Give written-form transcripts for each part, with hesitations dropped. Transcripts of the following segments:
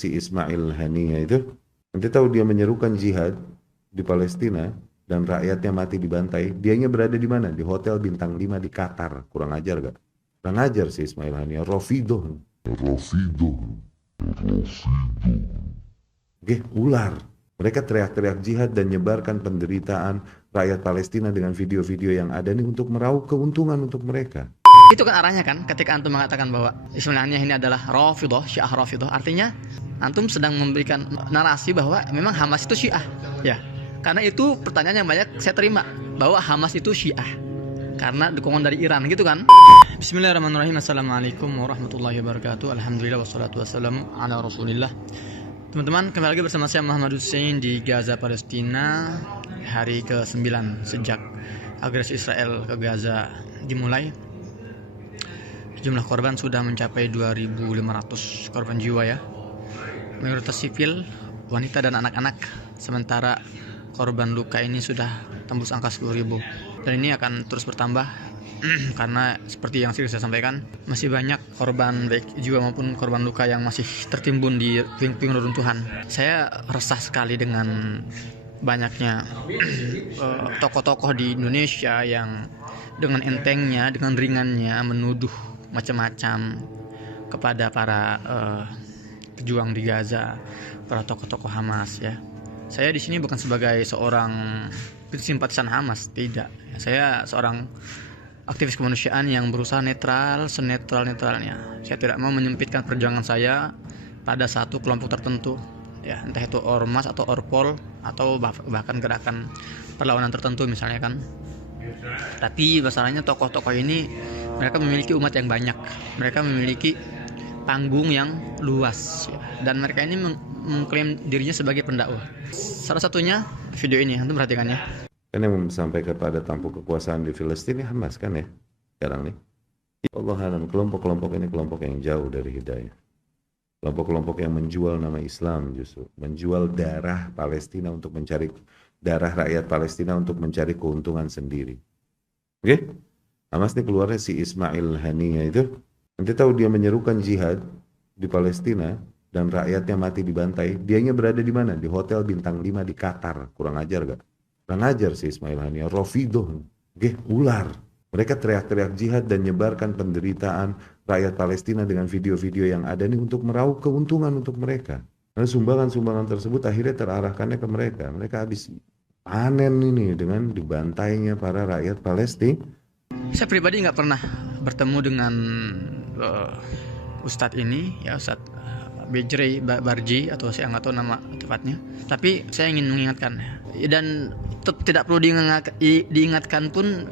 si Ismail Haniyah itu, nanti tahu dia menyerukan jihad di Palestina dan rakyatnya mati dibantai, dianya berada di mana? Di hotel bintang 5 di Qatar. Kurang ajar gak? Kurang ajar si Ismail Haniyah. Rofidoh. Oke, ular. Mereka teriak-teriak jihad dan nyebarkan penderitaan rakyat Palestina dengan video-video yang ada nih untuk meraup keuntungan untuk mereka. Itu kan arahnya kan, ketika antum mengatakan bahwa Ismail ini adalah Rafidah, Syiah Rafidah, artinya antum sedang memberikan narasi bahwa memang Hamas itu Syiah. Ya, karena itu pertanyaan yang banyak saya terima, bahwa Hamas itu Syiah karena dukungan dari Iran gitu kan. Bismillahirrahmanirrahim. Assalamualaikum warahmatullahi wabarakatuh. Alhamdulillah wassalatu wassalamu ala rasulillah. Teman-teman, kembali lagi bersama saya Muhammad Hussein di Gaza, Palestina. Hari ke-9 sejak agresi Israel ke Gaza dimulai. Jumlah korban sudah mencapai 2.500 korban jiwa ya. Mayoritas sipil, wanita dan anak-anak. Sementara korban luka ini sudah tembus angka 10.000. Dan ini akan terus bertambah karena seperti yang saya sampaikan, masih banyak korban baik jiwa maupun korban luka yang masih tertimbun di puing-puing reruntuhan. Saya resah sekali dengan banyaknya tokoh-tokoh di Indonesia yang dengan entengnya, dengan ringannya menuduh macam-macam kepada para pejuang di Gaza, para tokoh-tokoh Hamas ya. Saya di sini bukan sebagai seorang simpatisan Hamas, tidak. Saya seorang aktivis kemanusiaan yang berusaha netral, senetral-netralnya. Saya tidak mau menyempitkan perjuangan saya pada satu kelompok tertentu, ya, entah itu ormas atau orpol atau bahkan gerakan perlawanan tertentu misalnya kan. Tapi masalahnya tokoh-tokoh ini mereka memiliki umat yang banyak, mereka memiliki panggung yang luas, ya. Dan mereka ini mengklaim dirinya sebagai pendakwah. Salah satunya video ini, antum perhatikan ya. Kan yang sampai kepada tampuk kekuasaan di Filistin Hamas kan ya sekarang nih. Allah alam, kelompok-kelompok ini kelompok yang jauh dari hidayah. Kelompok-kelompok yang menjual nama Islam justru, menjual darah Palestina untuk mencari darah rakyat Palestina untuk mencari keuntungan sendiri. Oke? Hamas nih keluarnya si Ismail Haniyah itu, nanti tahu dia menyerukan jihad di Palestina dan rakyatnya mati dibantai, dianya berada di mana? Di hotel bintang 5 di Qatar. Kurang ajar gak? Kurang ajar si Ismail Haniyah. Rofidoh. Oke, ular. Mereka teriak-teriak jihad dan nyebarkan penderitaan rakyat Palestina dengan video-video yang ada nih untuk meraup keuntungan untuk mereka. Karena sumbangan-sumbangan tersebut akhirnya terarahkannya ke mereka. Mereka habis panen ini dengan dibantainya para rakyat Palestina. Saya pribadi nggak pernah bertemu dengan Ustadz ini, ya, Ustadz Bejrey Barji, atau saya nggak tahu nama tepatnya. Tapi saya ingin mengingatkan, dan tidak perlu diingatkan pun,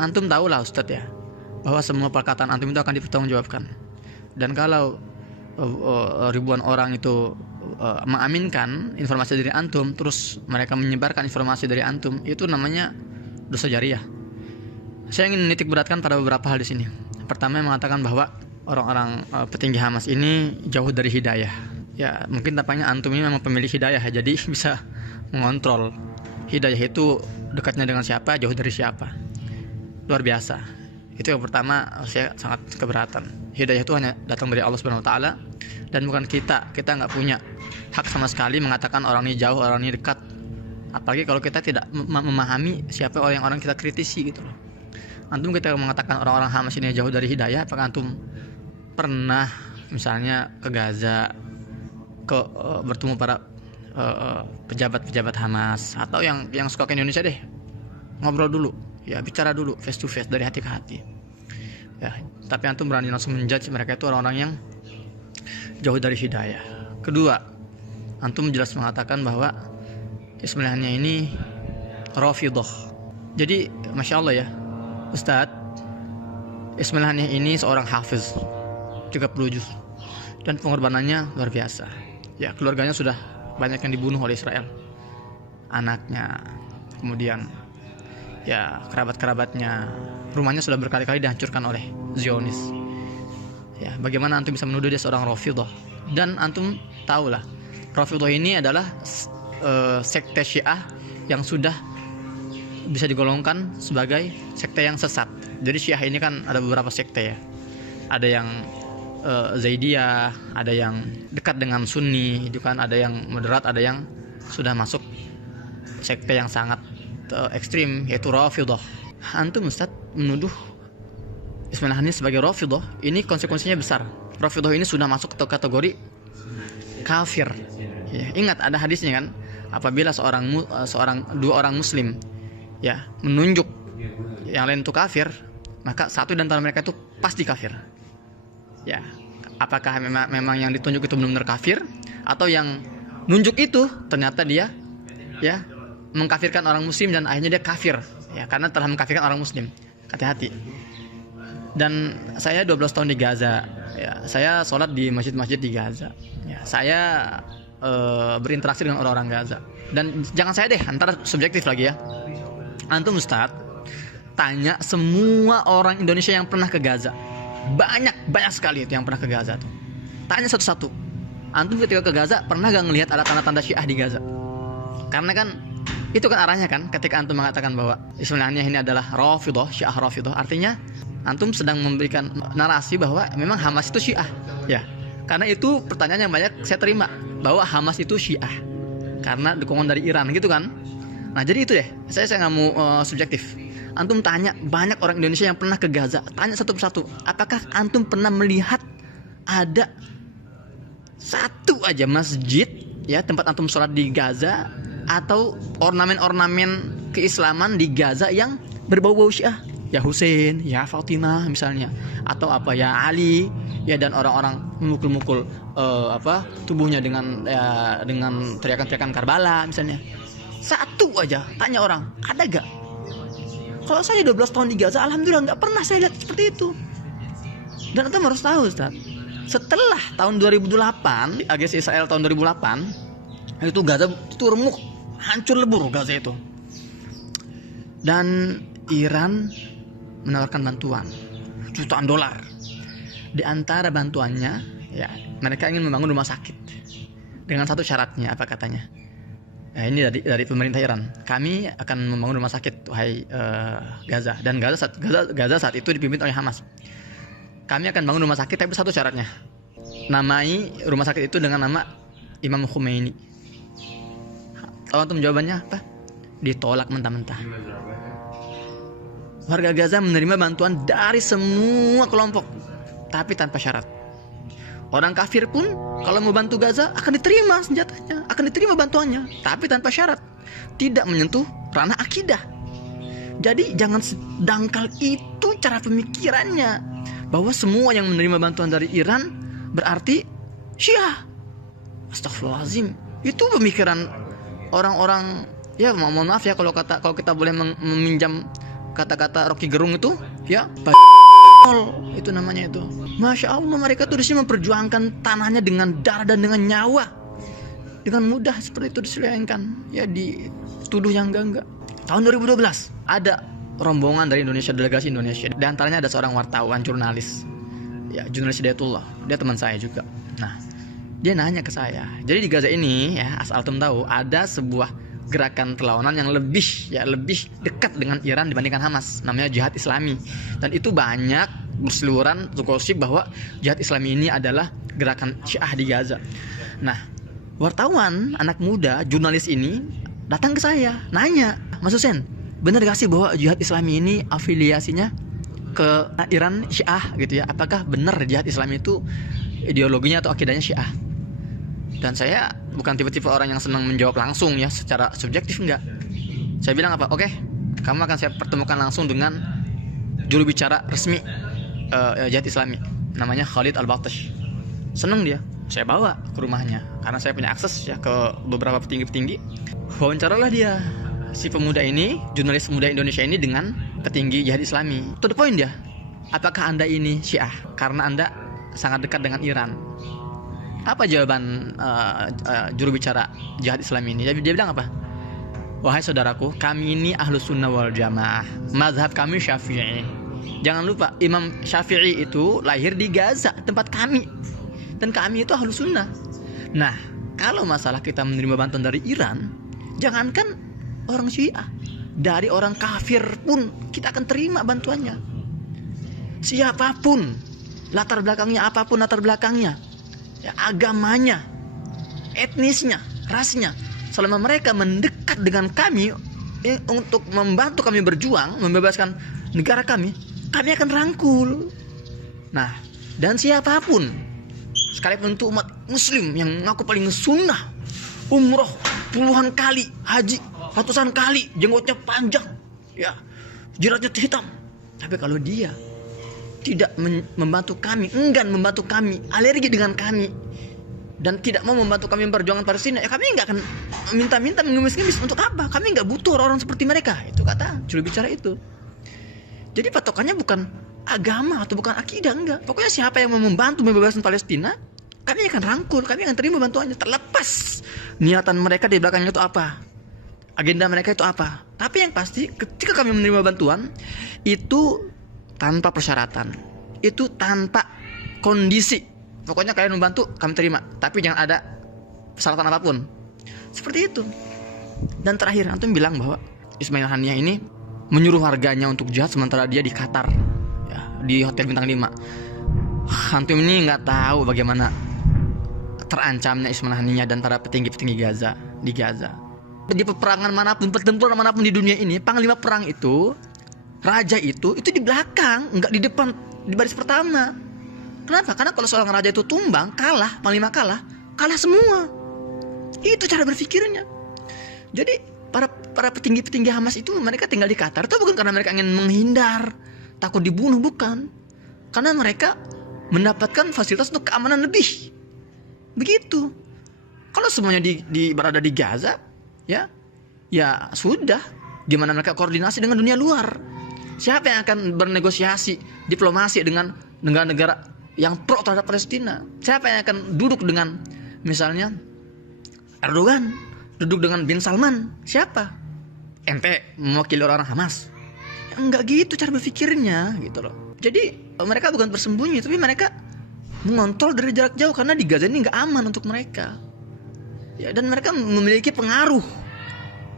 antum tahu lah Ustadz ya, bahwa semua perkataan antum itu akan dipertanggungjawabkan. Dan kalau ribuan orang itu mengaminkan informasi dari antum, terus mereka menyebarkan informasi dari antum, itu namanya dosa jariah. Saya ingin menitik beratkan pada beberapa hal di sini. Pertama, yang mengatakan bahwa orang-orang petinggi Hamas ini jauh dari hidayah. Ya, mungkin tampaknya antum ini memang pemilik hidayah, jadi bisa mengontrol hidayah itu dekatnya dengan siapa, jauh dari siapa. Luar biasa. Itu yang pertama, saya sangat keberatan. Hidayah itu hanya datang dari Allah Subhanahu wa taala dan bukan kita. Kita nggak punya hak sama sekali mengatakan orang ini jauh, orang ini dekat. Apalagi kalau kita tidak memahami siapa orang-orang kita kritisi gitu loh. Antum ketika mengatakan orang-orang Hamas ini jauh dari hidayah, apakah antum pernah misalnya ke Gaza, bertemu para pejabat-pejabat Hamas, atau yang suka ke Indonesia deh, ngobrol dulu, ya, bicara dulu face to face dari hati ke hati, ya. Tapi antum berani langsung menjudge mereka itu orang-orang yang jauh dari hidayah. Kedua, antum jelas mengatakan bahwa Ismailnya ini Rafidah. Jadi masya Allah ya, Ustadz Ismail Haniyah ini seorang hafiz 30 juz dan pengorbanannya luar biasa. Ya, keluarganya sudah banyak yang dibunuh oleh Israel, anaknya, kemudian ya kerabat-kerabatnya, rumahnya sudah berkali-kali dihancurkan oleh Zionis. Ya, bagaimana antum bisa menuduh dia seorang Rafidah? Dan antum tahulah, Rafidah ini adalah sekte Syiah yang sudah bisa digolongkan sebagai sekte yang sesat. Jadi Syiah ini kan ada beberapa sekte ya. Ada yang Zaidiyah, ada yang dekat dengan Sunni, itu kan, ada yang moderat, ada yang sudah masuk sekte yang sangat ekstrim, yaitu Rafidhah. Antum Ustaz menuduh Ismail Hani sebagai Rafidhah, ini konsekuensinya besar. Rafidhah ini sudah masuk ke kategori kafir. Ya, ingat ada hadisnya kan, apabila dua orang muslim ya menunjuk yang lain itu kafir, maka satu dan antara mereka itu pasti kafir. Ya, apakah memang yang ditunjuk itu benar-benar kafir, atau yang nunjuk itu ternyata dia ya mengkafirkan orang muslim dan akhirnya dia kafir ya karena telah mengkafirkan orang muslim. Hati-hati. Dan saya 12 tahun di Gaza ya, saya sholat di masjid-masjid di Gaza ya, saya berinteraksi dengan orang-orang Gaza. Dan jangan saya deh, antara subjektif lagi ya, antum Ustaz tanya semua orang Indonesia yang pernah ke Gaza, banyak sekali itu yang pernah ke Gaza tuh, tanya satu-satu, antum ketika ke Gaza pernah gak ngelihat ada tanda-tanda Syiah di Gaza? Karena kan itu kan arahnya kan, ketika antum mengatakan bahwa Ismail ini adalah Rafidhah, Syiah Rafidhah, artinya antum sedang memberikan narasi bahwa memang Hamas itu Syiah ya. Karena itu pertanyaan yang banyak saya terima, bahwa Hamas itu Syiah karena dukungan dari Iran gitu kan. Nah jadi itu deh, saya nggak mau subjektif. Antum tanya banyak orang Indonesia yang pernah ke Gaza, tanya satu persatu, apakah antum pernah melihat ada satu aja masjid ya tempat antum sholat di Gaza, atau ornamen-ornamen keislaman di Gaza yang berbau-bau Syiah? Ya Hussein, ya Fatimah misalnya, atau apa ya Ali ya, dan orang-orang memukul-mukul tubuhnya dengan teriakan-teriakan Karbala misalnya. Satu aja tanya orang, ada gak? Kalau saya 12 tahun di Gaza, alhamdulillah nggak pernah saya lihat seperti itu. Dan antum harus tahu Ustaz, setelah tahun 2008, agresif Israel tahun 2008, itu Gaza itu remuk, hancur lebur Gaza itu. Dan Iran menawarkan bantuan jutaan dolar. Di antara bantuannya, ya mereka ingin membangun rumah sakit dengan satu syaratnya, apa katanya? Nah, ini dari pemerintah Iran. Kami akan membangun rumah sakit, wahai Gaza. Dan Gaza saat itu dipimpin oleh Hamas. Kami akan bangun rumah sakit, tapi satu syaratnya. Namai rumah sakit itu dengan nama Imam Khomeini. Tahu antum jawabannya apa? Ditolak mentah-mentah. Warga Gaza menerima bantuan dari semua kelompok, tapi tanpa syarat. Orang kafir pun kalau mau bantu Gaza akan diterima senjatanya, akan diterima bantuannya, tapi tanpa syarat, tidak menyentuh ranah akidah. Jadi jangan sedangkal itu cara pemikirannya, bahwa semua yang menerima bantuan dari Iran berarti Syiah. Astagfirullahaladzim. Itu pemikiran orang-orang, ya mohon maaf ya kalau kita boleh meminjam kata-kata Rocky Gerung itu, ya itu namanya itu. Masya Allah, mereka tuh di sini memperjuangkan tanahnya dengan darah dan dengan nyawa. Dengan mudah seperti itu diselewengkan, ya dituduh yang enggak. Tahun 2012 ada rombongan dari Indonesia, delegasi Indonesia. Di antaranya ada seorang wartawan, jurnalis, ya jurnalis Hidayatullah. Dia teman saya juga. Nah, dia nanya ke saya. Jadi di Gaza ini, ya asal antum tahu, ada sebuah gerakan perlawanan yang lebih dekat dengan Iran dibandingkan Hamas, namanya Jihad Islami. Dan itu banyak berseliweran gosip bahwa Jihad Islami ini adalah gerakan Syiah di Gaza. Nah, wartawan, anak muda, jurnalis ini datang ke saya, nanya, Mas Husein, benar gak sih bahwa Jihad Islami ini afiliasinya ke Iran Syiah gitu ya? Apakah benar Jihad Islami itu ideologinya atau akidahnya Syiah? Dan saya bukan tipe-tipe orang yang senang menjawab langsung ya, secara subjektif enggak. Saya bilang apa? Oke, kamu akan saya pertemukan langsung dengan juru bicara resmi Jihad Islami, namanya Khalid Al-Batash. Seneng dia, saya bawa ke rumahnya karena saya punya akses ya ke beberapa petinggi-petinggi. Wawancaralah dia, si pemuda ini, jurnalis muda Indonesia ini, dengan petinggi Jihad Islami. To the point dia, apakah Anda ini Syiah karena Anda sangat dekat dengan Iran? Apa jawaban juru bicara Jihad Islam ini? Dia bilang apa? Wahai saudaraku, kami ini Ahlus Sunnah wal Jamaah, mazhab kami Syafi'i. Jangan lupa, Imam Syafi'i itu lahir di Gaza, tempat kami. Dan kami itu Ahlus Sunnah. Nah, kalau masalah kita menerima bantuan dari Iran, jangankan orang Syiah, dari orang kafir pun kita akan terima bantuannya. Siapapun latar belakangnya apapun latar belakangnya, ya, agamanya, etnisnya, rasnya, selama mereka mendekat dengan kami untuk membantu kami berjuang membebaskan negara kami akan rangkul. Nah, dan siapapun, sekalipun itu umat muslim yang ngaku paling sunnah, umroh puluhan kali, haji ratusan kali, jenggotnya panjang, ya, jiratnya hitam, tapi kalau dia tidak membantu kami, enggan membantu kami, alergi dengan kami, dan tidak mau membantu kami perjuangan Palestina, ya kami nggak akan minta-minta mengemis-ngemis. Untuk apa? Kami nggak butuh orang seperti mereka. Itu kata juru bicara itu. Jadi patokannya bukan agama atau bukan akidah, enggak. Pokoknya siapa yang mau membantu membebaskan Palestina, kami akan rangkul, kami akan terima bantuannya, terlepas niatan mereka di belakangnya itu apa, agenda mereka itu apa. Tapi yang pasti ketika kami menerima bantuan itu tanpa persyaratan, itu tanpa kondisi. Pokoknya kalian membantu, kami terima, tapi jangan ada persyaratan apapun. Seperti itu. Dan terakhir, antum bilang bahwa Ismail Haniyah ini menyuruh warganya untuk jihad sementara dia di Qatar, ya, di hotel bintang 5. Antum ini nggak tahu bagaimana terancamnya Ismail Haniyah dan para petinggi-petinggi Gaza di Gaza. Di peperangan manapun, pertempuran manapun di dunia ini, panglima perang itu, raja itu di belakang, nggak di depan, di baris pertama. Kenapa? Karena kalau seorang raja itu tumbang, kalah, panglima kalah semua. Itu cara berpikirnya. Jadi para petinggi-petinggi Hamas itu mereka tinggal di Qatar itu bukan karena mereka ingin menghindar, takut dibunuh, bukan. Karena mereka mendapatkan fasilitas untuk keamanan lebih. Begitu. Kalau semuanya berada di Gaza, ya sudah. Gimana mereka koordinasi dengan dunia luar? Siapa yang akan bernegosiasi diplomasi dengan negara-negara yang pro terhadap Palestina? Siapa yang akan duduk dengan misalnya Erdogan, duduk dengan bin Salman? Siapa? Ente mewakili orang Hamas? Ya, enggak gitu cara berpikirnya, gitu loh. Jadi mereka bukan bersembunyi, tapi mereka mengontrol dari jarak jauh karena di Gaza ini nggak aman untuk mereka. Ya, dan mereka memiliki pengaruh,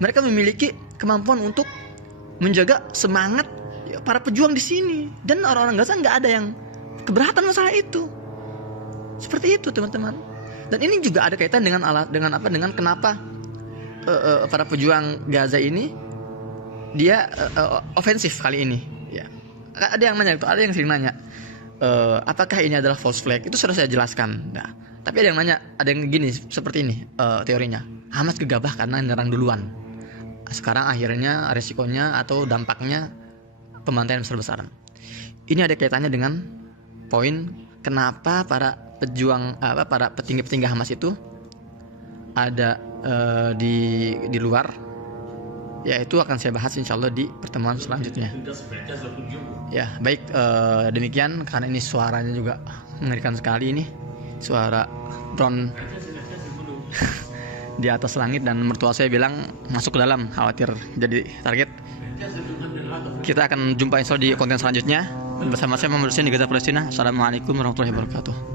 mereka memiliki kemampuan untuk menjaga semangat ya, para pejuang di sini. Dan orang-orang Gaza nggak ada yang keberatan masalah itu. Seperti itu, teman-teman. Dan ini juga ada kaitan dengan dengan kenapa para pejuang Gaza ini dia ofensif kali ini. Ya, ada yang nanya itu, ada yang sering nanya, apakah ini adalah false flag? Itu sudah saya jelaskan. Nah, tapi ada yang nanya, ada yang gini seperti ini teorinya. Hamas gegabah karena nyerang duluan. Sekarang akhirnya resikonya atau dampaknya pembantaian besar-besaran. Ini ada kaitannya dengan poin kenapa para petinggi-petinggi Hamas itu ada di luar. Ya, itu akan saya bahas insyaallah di pertemuan selanjutnya. Ya, baik, demikian karena ini suaranya juga mengerikan sekali ini. Suara drone di atas langit dan mertua saya bilang masuk ke dalam, khawatir jadi target. Kita akan jumpa insyaallah di konten selanjutnya bersama saya Muhammad Hussein di Gaza Palestina. Assalamualaikum warahmatullahi wabarakatuh.